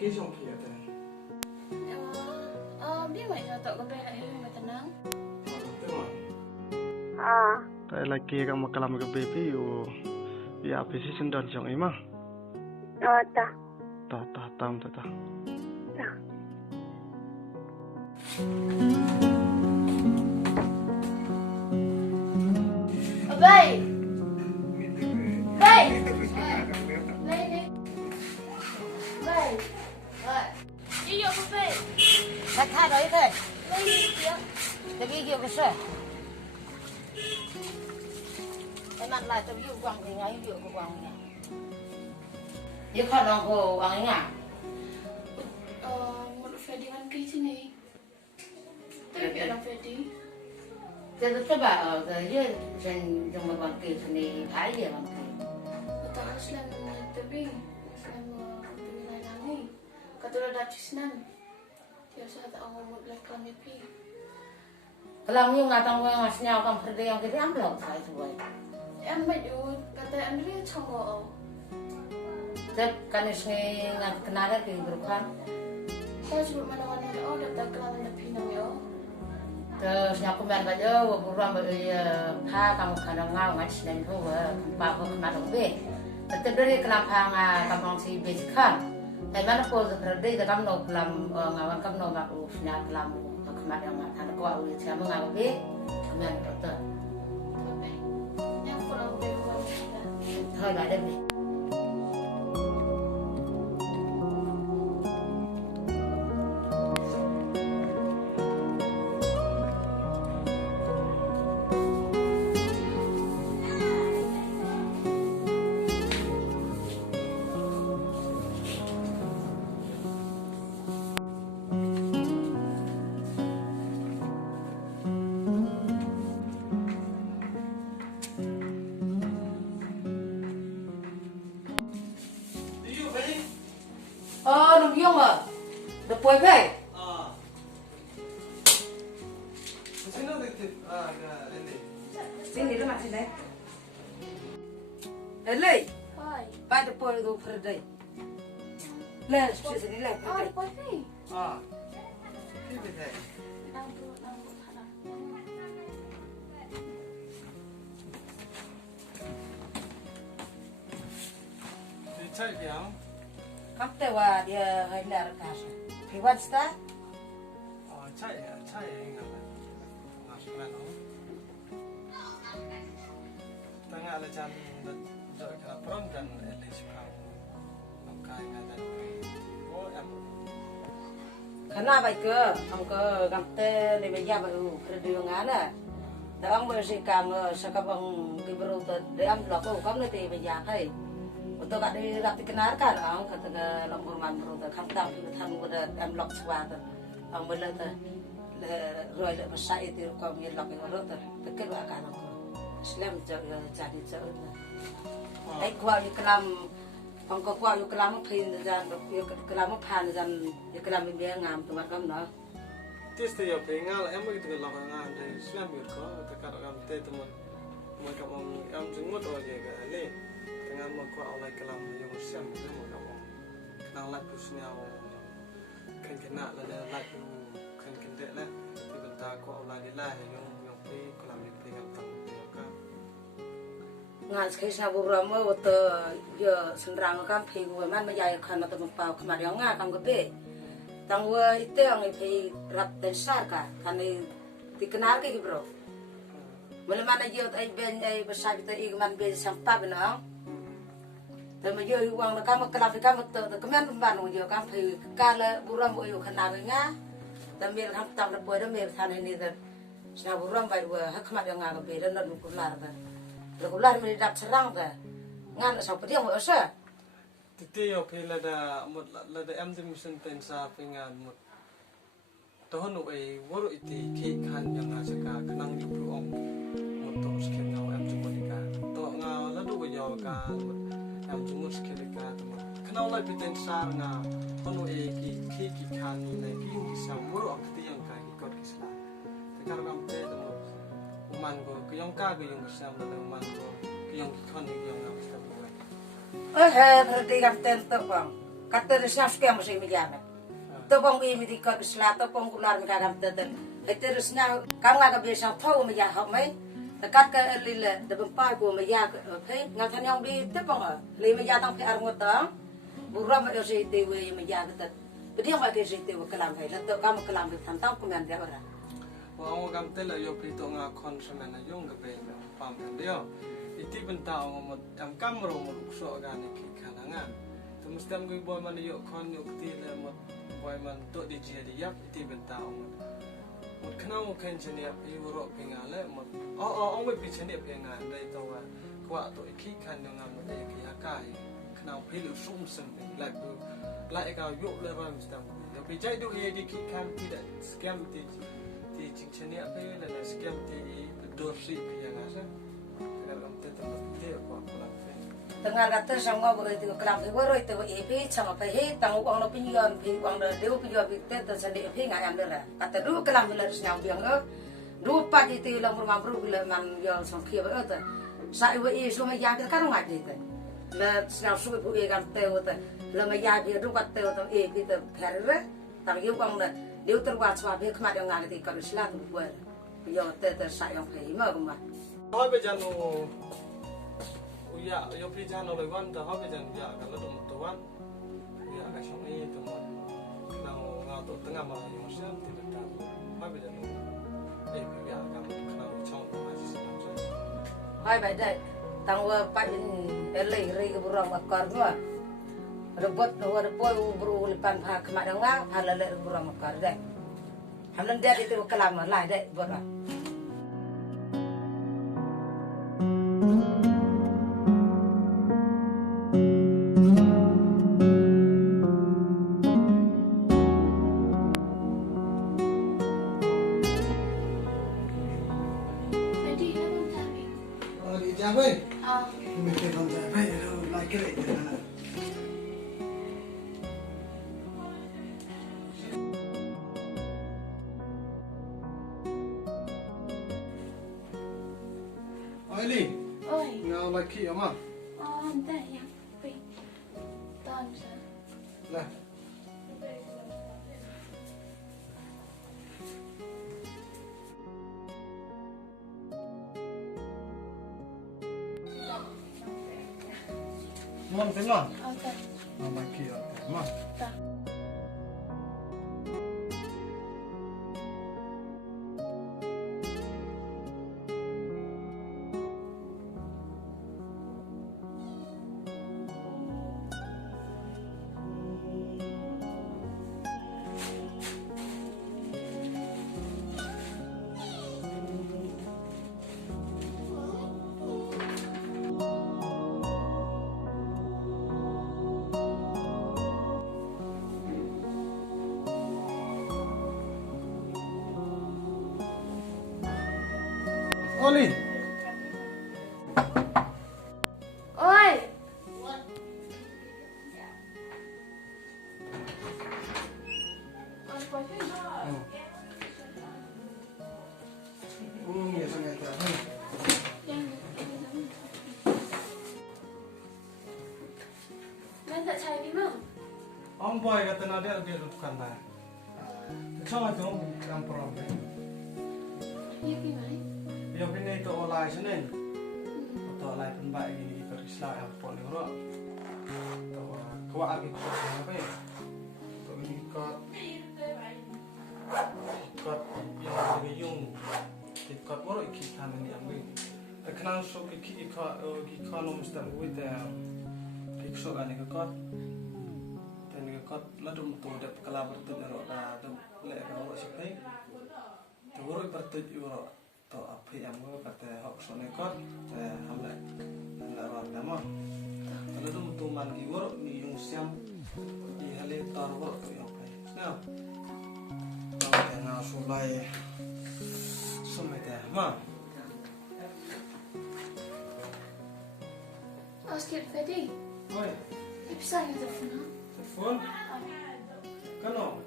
cái dòng kia thế. Biết vậy rồi tụi con bé lại mà tao nắng. Tại là kia các mặc làm cái baby u, ya position dan jong ima. Ta. Ta. Bye. Bye. Bye. Đi vô cà phê. Thật tha đấy thôi. Lấy đi tiếng. Tôi biết kiểu cái sợi. Cái mặt lại tôi biết quăng thì ngay hiểu của quăng này. Như con đồng hồ quăng ấy à? Một phê đi ăn ký thế này. Tôi biết làm phê đi. Tôi bảo ở dưới trên trong một quăng kỳ thì này phải gì quăng kỳ. Tao aslan tabi. Aslan pinilay namin. Katulad dati sinan. Kaya sa taong mag-like kami pi. Kalau như ngài tông ngas nhau cầm phải đeo cái đám lợn thái thôi. Em mệt rồi, kata em riết trong ngõ. Tapi kan isme ngài kenal ada di berukan. Saya sebut mana-mana oh datang kelangan na pinang yo. Terus nyaku main baju, buruan bajuผ้า kamu kadang ngau ngai sinen tu, bawa ke kemana be. Tetap dari kenapa kamu si besikan. Tapi mana pun seperti itu kamu nak kelam ngau kamu nak bawa sinar kelam kemana ngai. Anak kau awal siapa ngau be, kemana betul. Yang kurang beruang kita. Thôi lại đây. Đồng dương mà, được bồi về. Xin nó được lên đi. Xin đi mà xin đấy. Elli, Hai. ba được bồi đồ phải đây. Lên, xin đi lên. Oh, di kopi. Cái gì thế? Nang tu sana. Đi chạy kéo. Kamu tewa dia hilar kasih. Piwan sta? Chạy enggak lah. Masuk mana? Tengah ada jam rồi cả prom dan Elli-sten. Makai ada. Oh, em. Karena baik ke, angka kamte lebih jauh baru perjuangan lah. Dah angka sekarang sekarang diberi dia ambil aku kamu nanti berjaya kai. Untuk kat di rapi kenarkan, ang kata ke lomburman beruta, kamtang kita than udah lock suatu, ang bener tu, roy le besar itu kau mir lock yang beruta, tekil akan aku, Islam jadi jauh. Kuat you kelam, ang kuat you kelam pin dan you kelam pan dan you kelam ini ngam tu macam mana? Tis tu ya pengal, em begitu kalau ngan dari Islam itu, tekar kam te teman, mereka mau em jenggot aja ke Elli. Dengan makwa oleh kelam yang siam itu makam kenal lagi pusnya kan kena lagi kan kende lah dibentak kau oleh lah yang pergi kelam yang pergi ngam tang Ngan sekarang buram waktu dia senderang kan pergi mana menjadi kan atau mempau kemarin ngah kan kepe, tangwa itu yang pergi rap dan sarka kan dikenal ke bro, mana mana dia ben besar itu iman ben sampah benar. Tapi major uang nak kamu kelap kamu tu, kemen pembantu major kamu pergi kalau buram boleh kenal dengan, tapi kamu tak dapat ada mertan ini tu, sebab buram baik hak kemat yang ngah kepe dan nak kular tu, kular melihat serang tu, ngan sampai dia mau usah. Titi yo pergi lada em tu mesti tensa pengan mut, tahun uai waru itu kan yang ngajak kenang di peluang, mut tu sekian ngau em tu monika, tu ngau ladu wajar kan. Em jumur sekelika teman. Kenal lagi tensa nga, tonu ki kan ni ki yung isang muru ang ketiyang ka ikot kisla. Tekar kam te teman, uman ko kiyong ka kiyong isang na uman ko kiyong kikon kiyong nga basta buhay. Berarti kam tentu bang. kata resaf ke masih menjama topong ini di kau selat topong kular mereka kam tetel itu resnya kamu agak biasa tahu menjah hok mai dekat ke lila debempai ku menjah pe ngatan yang di topong lima menjah tang pe arngotang buram ada sih dewi menjah tetel bedi yang pakai sih dewi kelam pe letak kamu kelam pe tantang kuman dia orang wang kam tel ayo prito nga konsumen ayung ke be pam dia iti benta ngomot am kamro mo ukso gani ki kanangan mesti am boy man yo kon yo ktil mot boy man to di jadi yap iti benta mot kana mo kan cheni ap yuro pingale mot ong be cheni pinga dai to wa kwa to iki kan yo ngam de ki akai kana pilu sum sum like ka yo le ram stam yo pi jai do he di ki kan tidak scam ti cing cheni ap le na scam ti do si yang asa dalam tetap dia kwa tengah kata sama boleh tu kelam tu baru itu EP sama pehe tangguh uang opinion uang dia opinion kita tersendiri EP nggak ambil lah kata dulu kelam bila senyum biang dulu pagi itu lang rumah baru bila man yang songkia betul saya ini semua yang kita kan nggak gitu lah senyum suwi bukan kan tahu tu lah macam dia dulu kata tahu EP itu perlu tangguh uang dia terbuat sebab dia kemarin nggak gitu kalau selat buat yang tersayang pehe mah rumah. Hai bejan ya yo pijan oleh wan ta ha bejan ya kalau dum tuan ya ka shong e tu mo nang nga to tengah ma yo siam ti ta ha bejan ya ka kana chong ma ji sam sa hai bai dai tang wa pa in elei ri ke burang akar gua rebot wa reboi buru lepan pha kemak dang la pha le burang akar dai hamlan dia itu kelam lai dai buat lah Elli, oi ngau laki ama. entah yang pi ton sa Lah. Mon tema. okay Ngau laki ama. ta Olin. oi Ya sangat tak. yang men tak cari di mana Om boy kata nada dia bukan dah. Sama tu yang problem. ya gimana Yo pinai tu olai senen. Tu olai pun baik di Islam yang paling roh. Tu kau lagi kau apa? Tu ini kot yang iung. Kot baru ikut kami ni ambil. Terkenal so ikut nomor stem gue tu ikut kan ikut kot. Dan ikut kot lalu tu dia kalau bertemu roda tu lek roda siapa? Tu baru bertemu roda. To apa yang mau kata hak sonekot hamlet lawan nama kalau tu tuman iwor ni yung siam di hale tarwor tu yang pai nah kalau yang sulai sumete ma Oscar Fedi oi bisa yang telefon telefon kano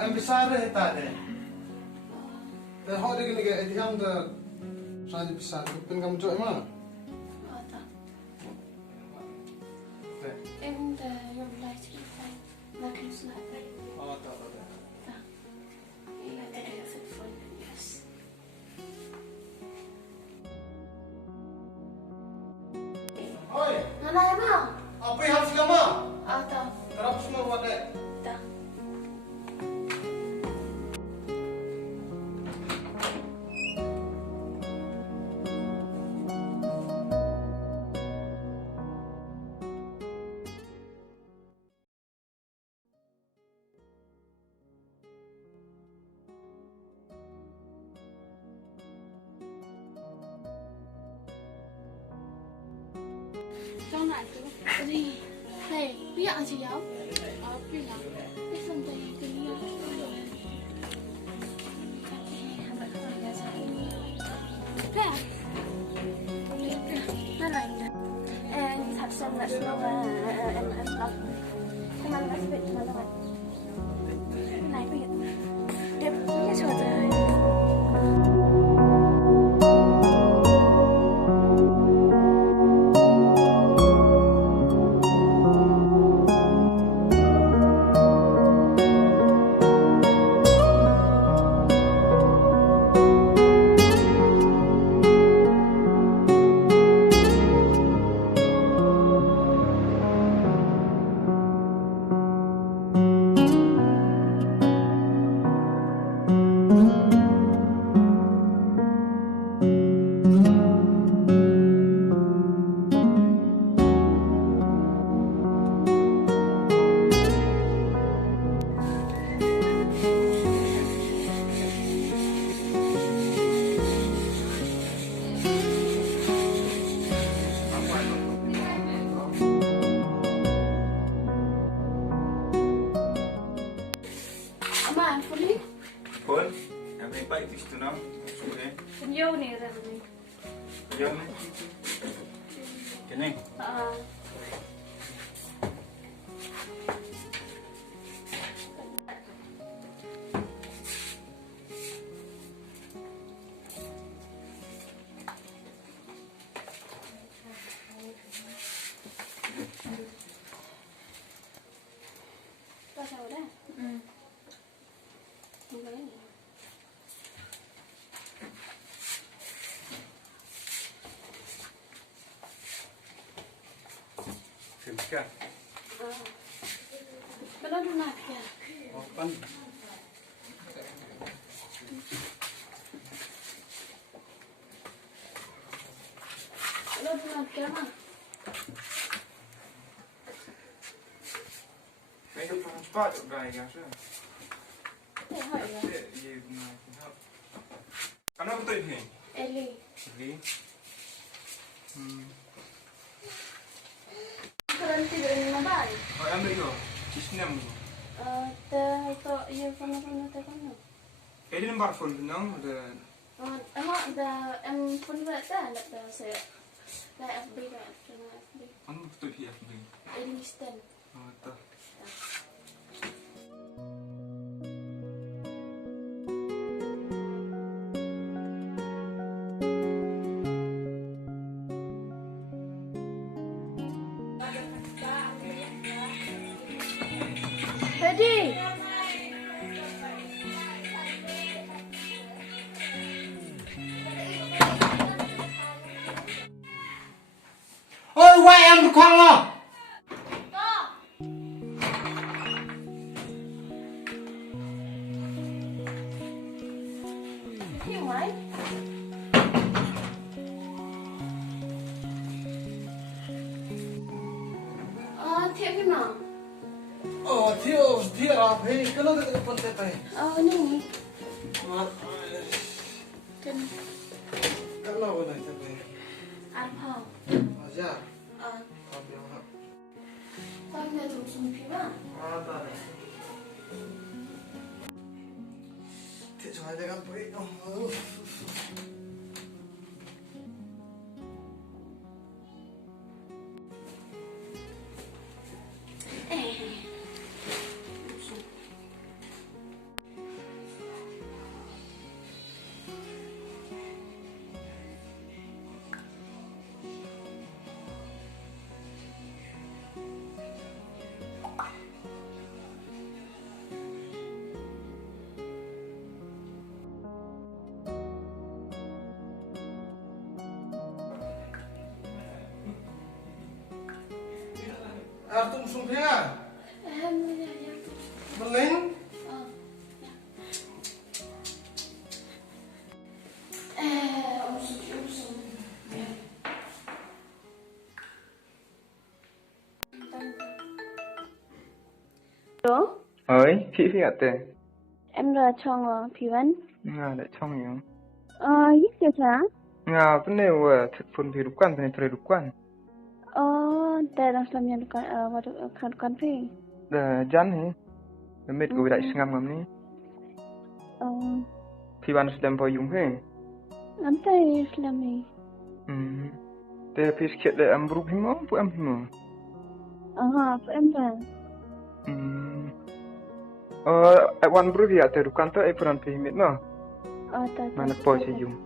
yang besar itu ada. Thế họ đi cái này thì em là ra đi bisa bên kamu joy mà. Tak. Thế. Em dah yang mulai cerita makan snack. Tak. Tak. Ia tidak phone. Yes. Oi, Mana yang mau? apa yang harus kamu? Tak. Kenapa semua buat deh? Tak. Trong này cái gì? Này, biết ăn gì không? Biết nào? Biết xong rồi cái gì không? Thế à? Nó này nè. Em thật xong là xong là em lọc. Nhưng mà nó sẽ bị nó rồi. Này bây giờ đẹp cái chỗ rồi. Pun, yang baik di situ nam, sudah. Penjauh ni kata ni. Jom. Kene. Pasal dah. Mungkin ni. Fiska. Belum nak ya. Open. Belum nak ya mah. Mấy cái phong spot ở đây kìa chứ. Thế hỏi là Thế gì mà cái nó có tên gì? Elli. Gì? Berhenti dari mana? Em đi rồi. Chỉ xin em. Itu ia pernah tak pernah. Cái đến bar full nong the Emak dah em pun buat dah nak dah saya. Dah FB dah kena FB. anh tự hiện mình. Elli-sten. Ta. Ready? Ôi, quay em được khoan không? Hiểu mấy? Thiệt cái nào? Thiệt à, phải cái nó được phân tệ tay. Ni. Mà Kan cái nào cái này thật này. ăn hao. Dạ. Ờ. Không biết hả? Tao nghe tụi sung phí mà. Ta này. Thiệt cho hai đứa ăn bấy. kartun sungkena. Bening. Ủa? Ơi, phi ạ tê. Em là chọn Phi Văn. Nga lại trong yếu. Giúp cho chả? Nga vấn đề là phun phi rukwan, vấn đề tre rukwan. Dalam Islamnya kan Phi. Dah jan he. Mệt của đại ngam ngam ni. Phi ban Sandamon-Bhoi iung he. Antai Islami. Tê phi skit le am bruk himo, pu am himo. Phụ em là. Wan bruk ya tê rukwan tê ai puran phi mit no. Ta. Mana poi se iung.